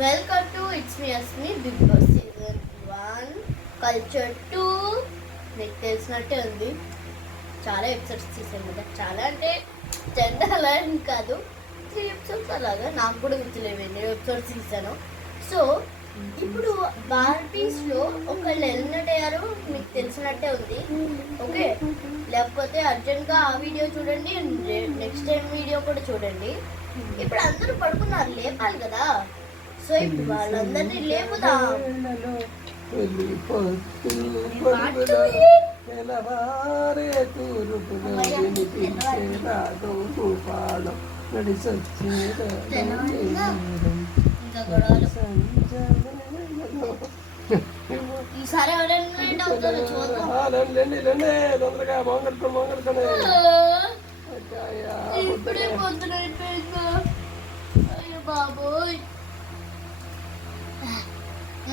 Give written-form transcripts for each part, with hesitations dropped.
Welcome to it's me Asmi big boss season 1 culture 2. మీకు తెలిసినట్టే ఉంది, చాలా ఎపిసోడ్స్ తీసాను కదా. చాలా అంటే 10 అలా అని కాదు, 3 ఎపిసోడ్స్ అలాగా. నాకు కూడా గుర్తులేవు ఎన్ని ఎపిసోడ్స్ తీసాను. సో ఇప్పుడు బార్బీస్లో ఒకళ్ళు ఎలిమినేట్ అయ్యారు, మీకు తెలిసినట్టే ఉంది. ఓకే, లేకపోతే అర్జెంట్గా ఆ వీడియో చూడండి, నెక్స్ట్ టైం వీడియో కూడా చూడండి. ఇప్పుడు అందరూ పడుకున్నారు, లేపాలి కదా. సో ఇప్పుడు వాళ్ళందరినీ లేపుదాం. ఈసారి ఎవరైనా అవుతారో చూద్దాం. ఇప్పుడే పొద్దున అయిపోయిందా? అయ్యో బాబోయ్,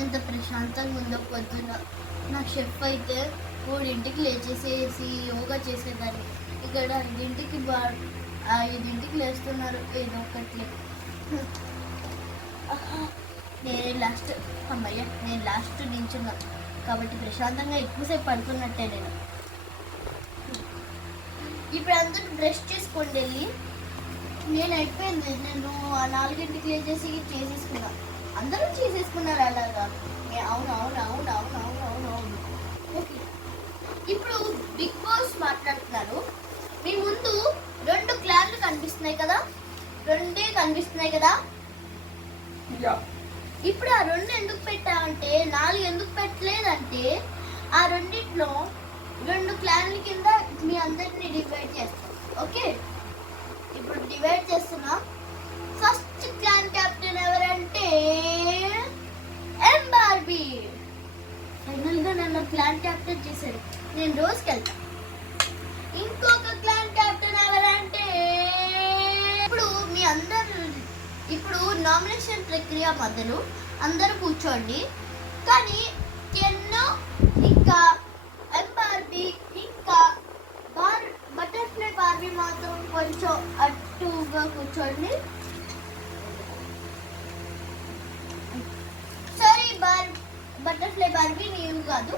ఎంత ప్రశాంతంగా ఉందో పొద్దున. నా షెఫ్ అయితే 3ంటికి లేచేసేసి యోగా చేసేదాన్ని. ఇక్కడ 5ంటికి లేస్తున్నారు, ఏదో ఒకటి. నేనే లాస్ట్, అమ్మయ్య నేను లాస్ట్ నించున్నా కాబట్టి ప్రశాంతంగా ఎక్కువసేపు పడుతున్నట్టే. ఇప్పుడు అందరూ బ్రష్ చేసుకోండి వెళ్ళి. నేను అయిపోయింది, నేను 4ంటికి లేచేసి చేసేసుకున్నా. అందరూ చేసేసుకున్నారు అలాగా. అవును. ఓకే, ఇప్పుడు బిగ్ బాస్ మాట్లాడుతున్నారు. మీ ముందు 2 క్లాన్లు కనిపిస్తున్నాయి కదా, 2 కనిపిస్తున్నాయి కదా. ఇప్పుడు ఆ 2 ఎందుకు పెట్టామంటే, 4 ఎందుకు పెట్టలేదంటే, ఆ 2 క్లాన్ల కింద మీ అందరిని డివైడ్ చేస్తాం. ఓకే, ఇప్పుడు డివైడ్ చేస్తున్నా. ఫస్ట్ క్లాన్ కెప్టెన్ ఎవరంటే బార్బీ. ఫైనల్ గా నన్ను క్లాన్ కెప్టెన్ చేశారు. నేను రోజుకి వెళ్తా. ఇంకొక క్లాన్ కెప్టెన్ ఎవరంటే, ఇప్పుడు నామినేషన్ ప్రక్రియ మొదలు. అందరూ కూర్చోండి, కానీ కెన్ను ఇంకా బార్బీ ఇంకా బటర్ఫ్లై బార్బీ మాత్రం కొంచెం అటుగా కూర్చోండి. సారీ బటర్ఫ్లై బార్బీ నీవు కాదు,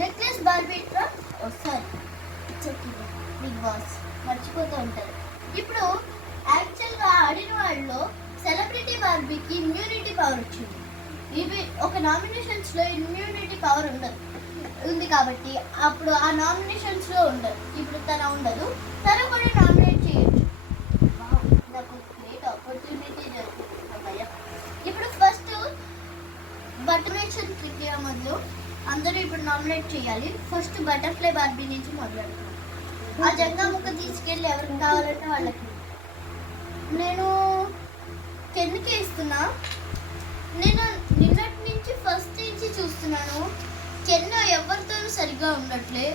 necklace Barbie sorry Bigg Boss మర్చిపోతూ ఉంటారు. ఇప్పుడు యాక్చువల్గా ఆడిన వాళ్ళలో సెలబ్రిటీ బార్బీకి ఇమ్యూనిటీ పవర్ వచ్చింది. ఇవి ఒక నామినేషన్స్లో ఇమ్యూనిటీ పవర్ ఉంది కాబట్టి అప్పుడు ఆ నామినేషన్స్లో ఉండదు. ఇప్పుడు తన ఉండదు, తను కూడా నామినేట్ చేయొచ్చు. నాకు గ్రేట్ ఆపర్చునిటీ జరుగుతుంది. ఇప్పుడు ఫస్ట్ బటర్నేషన్ ప్రక్రియ మొదలు. అందరూ ఇప్పుడు నామినేట్ చేయాలి. ఫస్ట్ బటర్ఫ్లై బార్బీ నుంచి మొదలెడతాం. ఆ జంగా ముక్క తీసుకెళ్ళి ఎవరికి కావాలంటే వాళ్ళకి. నేను కెన్కి ఇస్తున్నా. నేను నిన్నటి నుంచి ఫస్ట్ నుంచి చూస్తున్నాను, కెన్ ఎవరితోనూ సరిగ్గా ఉండట్లే,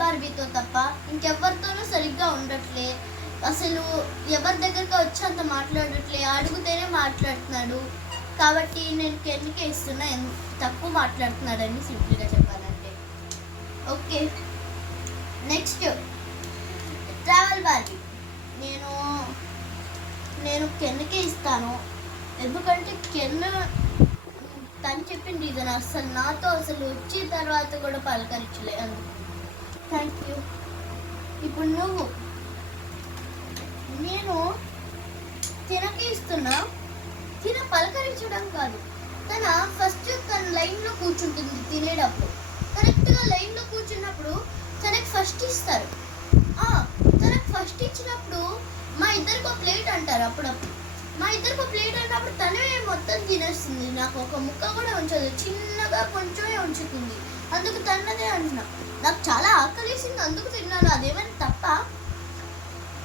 బార్బీతో తప్ప ఇంకెవరితోనూ సరిగ్గా ఉండట్లే. అసలు ఎవరి దగ్గరకు వచ్చి అంత మాట్లాడట్లే, అడిగితేనే మాట్లాడుతున్నాడు. కాబట్టి నేను కెన్కే ఇస్తున్నా, తక్కువ మాట్లాడుతున్నాడని సింపుల్గా చెప్పాలంటే. Okay, next travel Barbie. నేను కెన్కే ఇస్తాను, ఎందుకంటే కెన్ తను చెప్పిన రీజన్ అసలు నాతో వచ్చిన తర్వాత కూడా పలకరించలే. అందుకు థ్యాంక్ యూ. ఇప్పుడు నువ్వు, నేను తినకి ఇస్తున్నా. తిన పలకరించడం కాదు, తన ఫస్ట్ తన లైన్లో కూర్చుంటుంది తినేటప్పుడు. కరెక్ట్గా లైన్లో కూర్చున్నప్పుడు తనకి ఫస్ట్ ఇస్తారు. తనకు ఫస్ట్ ఇచ్చినప్పుడు మా ఇద్దరికి ఒక ప్లేట్ అంటారు. అప్పుడప్పుడు మా ఇద్దరికి ఒక ప్లేట్ అన్నప్పుడు తనే మొత్తం తినేస్తుంది. నాకు ఒక ముక్క కూడా ఉంచదు, చిన్నగా కొంచెమే ఉంచుతుంది. అందుకు తన్నదే అంటున్నా. నాకు చాలా ఆకలేసింది, అందుకు తిన్నాను. అదేమైనా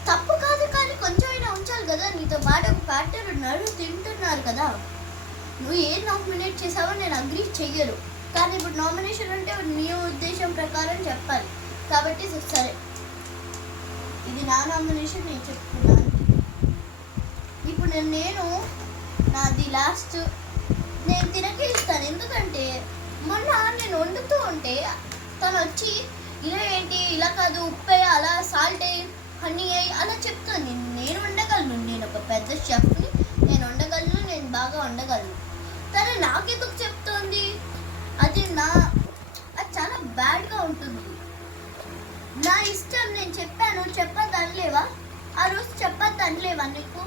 తప్పు కాదు, కానీ కొంచెమైనా ఉంచాలి కదా. నీతో పాటు ఒక పార్ట్నర్ ఉన్నాడు, తింటున్నారు కదా. నువ్వు ఏం నామినేట్ చేసావో నేను అగ్రీ చెయ్యరు, కానీ ఇప్పుడు నామినేషన్ అంటే నీ ఉద్దేశం ప్రకారం చెప్పాలి. కాబట్టి సరే, ఇది నా నామినేషన్, నేను చెప్తున్నాను. ఇప్పుడు నేను నాది లాస్ట్. నేను తినకే ఇస్తాను, ఎందుకంటే మొన్న నేను వండుతూ ఉంటే తను వచ్చి ఇలా ఏంటి, ఇలా కాదు, ఉప్పు అలా సాల్ట్ హనీ అలా చెప్తాను. నేను వండగలను, నేను ఒక పెద్ద షెఫ్ని, నేను వండగలను. చెప్పాను చెప్పొద్దు అనలేవా? ఆ రోజు చెప్పొద్దు అనలేవా నీకు?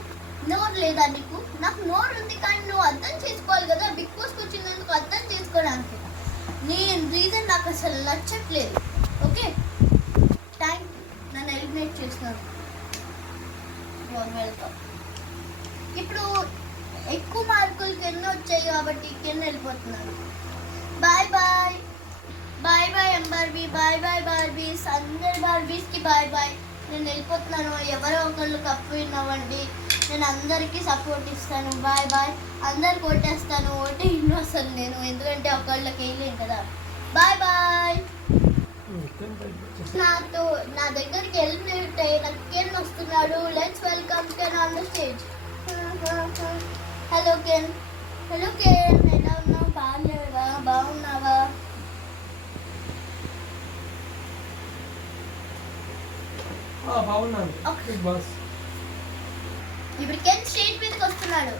నోరు లేదా నీకు? నాకు నోరు ఉంది కానీ నువ్వు అర్థం చేసుకోవాలి కదా. బిగ్ బాస్కి వచ్చినందుకు అర్థం చేసుకోవడానికి నేను రీజన్ నాకు అసలు నచ్చట్లేదు. ఓకే, థ్యాంక్ యూ, నన్ను ఎలిమినేట్ చేసినారు. వెల్కమ్. ఇప్పుడు ఎక్కువ మార్కులు కింద వచ్చాయి కాబట్టి కింద వెళ్ళిపోతున్నాను. బాయ్ బాయ్ బాయ్ బాయ్ ఎంబార్బీ, బాయ్ బాయ్ బార్బీస్, అందరి బార్బీస్కి బాయ్ బాయ్. నేను వెళ్ళిపోతున్నాను. ఎవరో ఒకళ్ళు కప్పు విన్నవ్వండి, నేను అందరికీ సపోర్ట్ ఇస్తాను. Bye bye. అందరికి ఓటేస్తాను. ఓటే ఇన్ను అసలు నేను, ఎందుకంటే ఒకళ్ళకి వేయలేను కదా. Bye bye. నా దగ్గరికి ఎలిమినేట్ అయిన కెన్ వస్తున్నాడు. Let's welcome Ken on the stage. Hello Ken. Hello Ken, ఎలా ఉన్నావు? బాగున్నావా? బాగున్నావా? బాగున్నాను. ఇప్పుడు కెన్ స్టేజ్ మీదకి వస్తున్నాడు.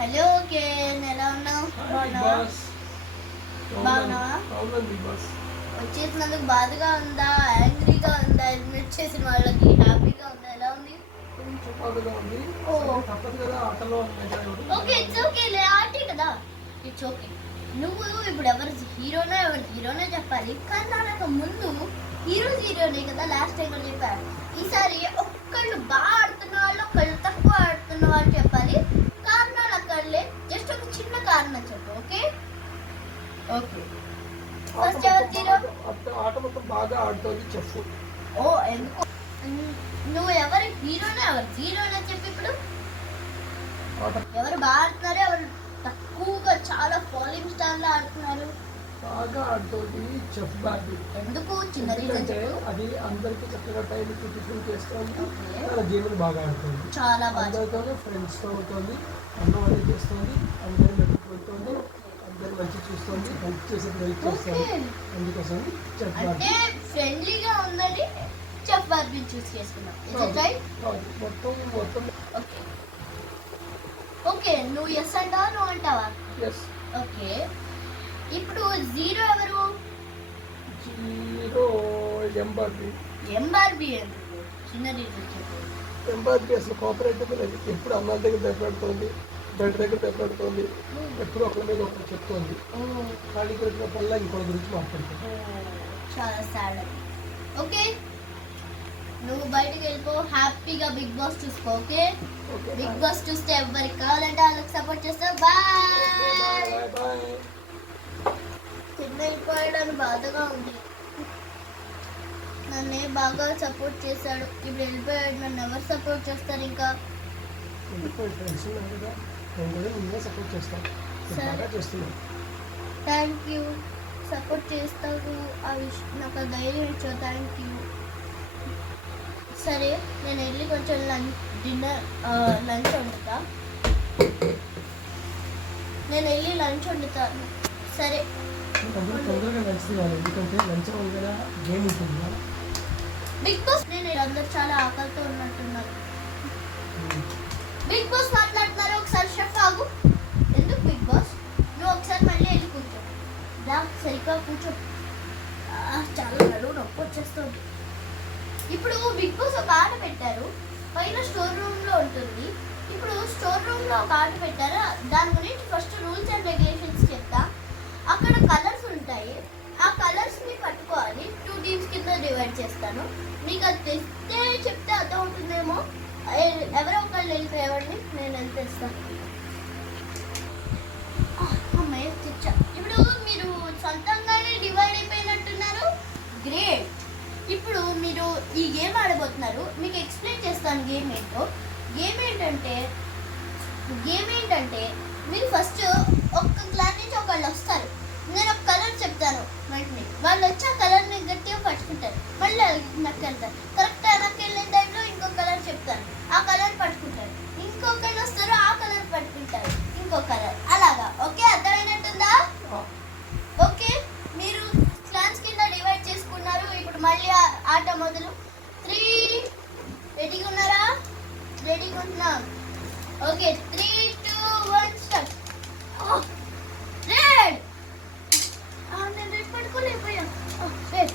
హలో కెన్, ఎలా ఉన్నావు? బాగున్నావా? వచ్చేసినందుకు బాధగా ఉందా, యాంగ్రీగా ఉందా? ఎలిమినేట్ చేసిన వాళ్ళకి హ్యాపీగా ఉందా? ఎలా ఉంది? Okay, it's okay. ఆటే కదా, ఇట్స్ ఓకే. నువ్వు ఇప్పుడు ఎవరు హీరోనో చెప్పాలి. కానీ నాకు ముందు హీరోనే కదా లాస్ట్ టైం చెప్పారు. ఈసారి ఒక్కళ్ళు బాగా ఆడుతున్న వాళ్ళు, ఒకళ్ళు తక్కువ ఆడుతున్న వాళ్ళు చెప్పాలి. కారణాలు అక్కడలే, జస్ట్ ఒక చిన్న కారణం చెప్పు. Okay okay. ఫస్ట్ ఎవరు హీరో? ఆట మొత్తం బాగా ఆడుతోంది చెప్పు. ఓ, ఎందుకు? నువ్వు ఎవరు హీరోనా ఎవరు జీరోనా చెప్పి. ఇప్పుడు ఎవరు బాగా ఆడుతున్నారు, ఎవరు తక్కువగా చాలా ఫాలోయింగ్ స్టార్ లో ఆడుతున్నారు? బాగా ఆడుతోంది చెఫ్ బార్బీ. ఎందుకు? చిన్న రీజన్ చెప్పు. అది అందరికి చక్కగా టైం టిఫిన్ చేస్తుంది. చాలా గేమ్లు బాగా ఆడుతుంది. చాలా బాగా అందరితో ఫ్రెండ్స్ తో అవుతుంది. అన్నం అనేది చేస్తుంది. అందరి మెట్టుకుంటుంది. అందరు మంచి చూస్తుంది. హెల్ప్ చేసేది హెల్ప్ చేస్తుంది. అందుకోసం చెఫ్ బార్బీ అంటే ఫ్రెండ్లీగా ఉందని చెఫ్ బార్బీ చూస్ చేసుకున్నాం. మొత్తం ఓకే ఓకే. నువ్వు ఎస్ అంటావా, నువ్వు అంటావా? ఓకే. ఇప్పుడు జీరో ఎవరు? జీరో ఎంబార్బీ. ఎంబార్బీ ఎందుకు? చిన్న రీజన్ చెప్పు. ఎంబార్బీ అసలు కోఆపరేటివ్ లేదు. ఎప్పుడు అమ్మాయిల దగ్గర భయపడుతుంది, బయట దగ్గర భయపడుతుంది. ఎప్పుడు ఒకరి మీద ఒకరు చెప్తుంది. ఖాళీ కొట్టినప్పుడల్లా ఇంకొక గురించి మాట్లాడుతుంది. చాలా సాడ్. ఓకే, నువ్వు బయటకు వెళ్ళిపో, హ్యాపీగా బిగ్ బాస్ చూసుకో. ఓకే, బిగ్ బాస్ చూస్తే ఎవరికి కావాలంటే వాళ్ళకి సపోర్ట్ చేస్తావు. బాయ్. చిన్న వెళ్ళిపోయాడని బాధగా ఉంది. నన్నే బాగా సపోర్ట్ చేశాడు, ఇప్పుడు వెళ్ళిపోయాడు. నన్ను ఎవరు సపోర్ట్ చేస్తారు? ఇంకా థ్యాంక్ యూ, సపోర్ట్ చేస్తావు. ఆ విషయం నాకు ధైర్యం ఇచ్చావు. Thank you. సరే, నేను వెళ్ళి కొంచెం లంచ్ వండుతా. నేను వెళ్ళి లంచ్ వండుతాను. సరే, తొందరగా లంచ్ తినాలి, ఎందుకంటే లంచ్ వండుగా గేమ్ ఉంటుంది. బిగ్ బాస్, నేను అందరు చాలా ఆకలితో ఉన్నట్టున్నారు. బిగ్ బాస్ మాట్లాడుతున్నారు. ఒకసారి షెఫ్ ఆగు. ఎందుకు బిగ్ బాస్? నువ్వు ఒకసారి మళ్ళీ వెళ్ళి కూర్చో. సరిగ్గా కూర్చో. చాలా నడువు నొప్పి వచ్చేస్తుంది. ఇప్పుడు బిగ్ బాస్ ఒక ఆట పెట్టారు, పైన స్టోర్ రూమ్లో ఉంటుంది. ఇప్పుడు స్టోర్ రూమ్లో ఒక ఆట పెట్టారు. దాని గురించి ఫస్ట్ రూల్స్ అండ్ రెగ్యులేషన్స్ చెప్తా. అక్కడ కలర్స్ ఉంటాయి. ఆ కలర్స్ని పట్టుకోవాలి. 2 టీమ్స్ కింద డివైడ్ చేస్తాను. మీకు అది తెస్తే చెప్తే అర్థం అవుతుందేమో. ఎవరో ఒకళ్ళు వెళ్ళిపోయేవాడిని నేను ఎంత తెస్తాను. అమ్మాయి తెచ్చా. ఇప్పుడు మీరు సొంతంగానే డివైడ్ అయిపోయినట్టున్నారు. గ్రేట్. ఇప్పుడు మీరు ఈ గేమ్ ఆడబోతున్నారు. మీకు ఎక్స్ప్లెయిన్ చేస్తాను గేమ్ ఏంటో. గేమ్ ఏంటంటే మీరు ఫస్ట్ ఒక క్లాస్ నుంచి ఒకళ్ళు వస్తారు. నేను ఒక కలర్ చెప్తాను, వెంటనే వాళ్ళు వచ్చి ఆ కలర్ని గట్టిగా పట్టుకుంటారు. మళ్ళీ నాకు వెళ్తారు. కరెక్ట్గా నాకు వెళ్ళిన టైంలో ఇంకో కలర్ చెప్తాను, ఆ కలర్ పట్టుకుంటారు. ఇంకొకళ్ళు వస్తారు, ఆ కలర్ పట్టుకుంటారు. ఇంకో కలర్, అలాగా. ఓకే, అర్థమైనట్టుందా? ఓకే, మీరు క్లాన్స్ కింద డివైడ్ చేసుకున్నారు. ఇప్పుడు మళ్ళీ ఆట మొదలు. 3 రెడీగా ఉన్నారా? రెడీగా ఉంటున్నాం. Okay, 3, 2, 1 start. రెడ్. నేను రెడ్ పట్టుకోలేకపోయా. రెడ్.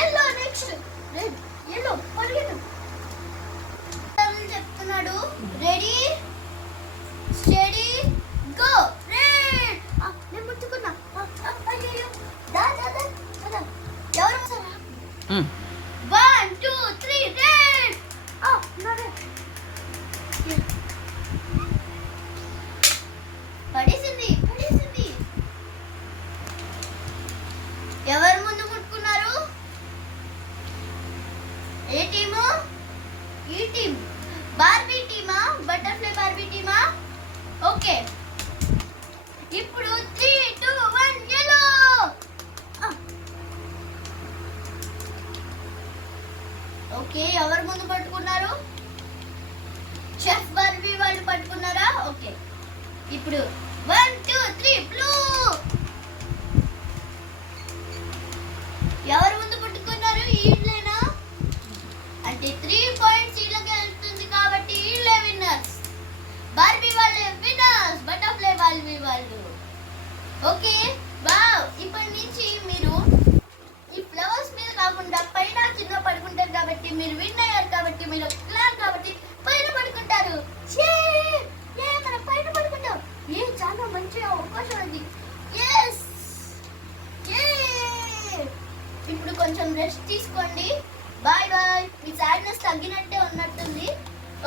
Yellow next. రెడ్. ఇప్పుడు 1 2 3 బ్లూ. ఎవరు ముందు పట్టుకున్నారు? ఈడ్లేనా? అంటే 3 పాయింట్స్ ఈళ్ళకి వెళ్తుంది కాబట్టి ఈళ్ళే విన్నర్స్. బార్బీ వాళ్ళే విన్నర్స్, బటర్ఫ్లై వాళ్ళు. Okay, wow. ఇప్పటి నుంచి మీరు ఈ ఫ్లవర్స్ మీద కాకుండా పైన కింద పడుకుంటారు కాబట్టి మీరు విన్ అయ్యారు కాబట్టి మీరు క్లాన్ కాబట్టి పైన పడుకుంటారు. మనం పైన పడుకుంటాం. చాలా మంచి అవకాశం అది. ఇప్పుడు కొంచెం రెస్ట్ తీసుకోండి. Bye bye. మీ సాడ్నెస్ తగ్గినట్టే ఉన్నట్టుంది.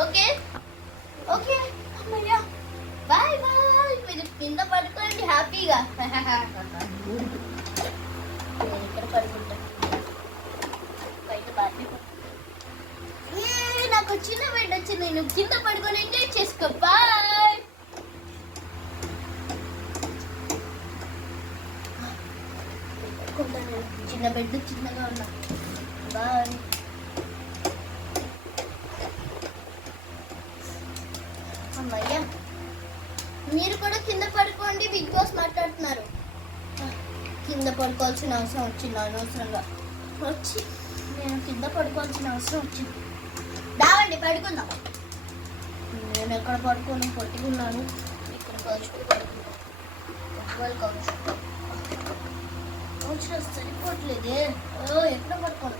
ఓకే అమ్మయ్యా, బాయ్ బాయ్. మీరు కింద పడుకోండి హ్యాపీగా. ఇక్కడ పడుకుంటాను. బయట బాగా నాకు చిన్న బెడ్ వచ్చింది. నేను కింద పడుకొని ఎంజాయ్ చేసుకో. బాయ్. చిన్న బెడ్ చిన్నగా ఉన్నా. బాయ్. అమ్మయ్యా, మీరు కూడా కింద పడుకోండి. బిగ్ బాస్ మాట్లాడుతున్నారు. కింద పడుకోవాల్సిన అవసరం వచ్చింది. అనవసరంగా నేను కింద పడుకోవాల్సిన అవసరం వచ్చింది. దావండి పడుకుందాం. నేను ఎక్కడ పడుకోను, పట్టుకున్నాను. ఇక్కడ కౌచుకు పడుకున్నాను. కౌచ్ సరిపోవట్లేదే. ఎక్కడ పడుకోను.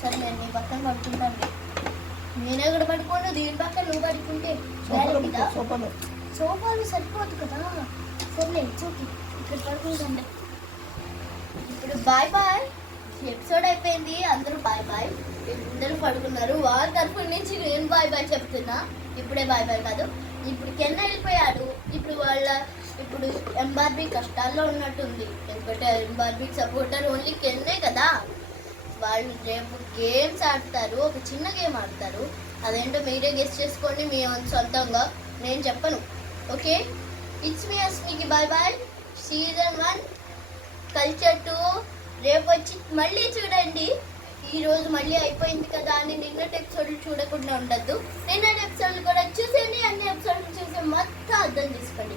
సరే నేను నీ పక్కన పడుకుంటాను. నేను ఎక్కడ పడుకోను. దీని పక్కన నువ్వు పడుకుంటే సోఫాలు సరిపోదు కదా. సర్లే చూపి ఇక్కడ పడుకుంటాండి. ఇప్పుడు బాయ్ బాయ్. ఎపిసోడ్ అయిపోయింది. అందరూ బాయ్ బాయ్. అందరూ పడుకున్నారు. వాళ్ళ తరఫు నుంచి నేను బాయ్ బాయ్ చెప్తున్నా. ఇప్పుడే బాయ్ బాయ్ కాదు. ఇప్పుడు కెన్ వెళ్ళిపోయాడు. ఇప్పుడు ఎంబార్బీ కష్టాల్లో ఉన్నట్టుంది. ఎందుకంటే ఎంబార్బీకి సపోర్టర్ ఓన్లీ కెన్నే కదా. వాళ్ళు రేపు గేమ్స్ ఆడతారు. ఒక చిన్న గేమ్ ఆడతారు. అదేంటో మీరే గెస్ట్ చేసుకోండి మీ సొంతంగా. నేను చెప్పను. ఓకే, ఇట్స్ మీ అస్మికి బాయ్ బాయ్. సీజన్ 1 కల్చర్ 2 రేపు వచ్చి మళ్ళీ చూడండి. ఈరోజు మళ్ళీ అయిపోయింది కదా అని నిన్నటి ఎపిసోడ్లు చూడకుండా ఉండద్దు. నిన్నటి ఎపిసోడ్లు కూడా చూసేయండి. అన్ని ఎపిసోడ్లు చూసి మొత్తం అర్థం చేసుకోండి.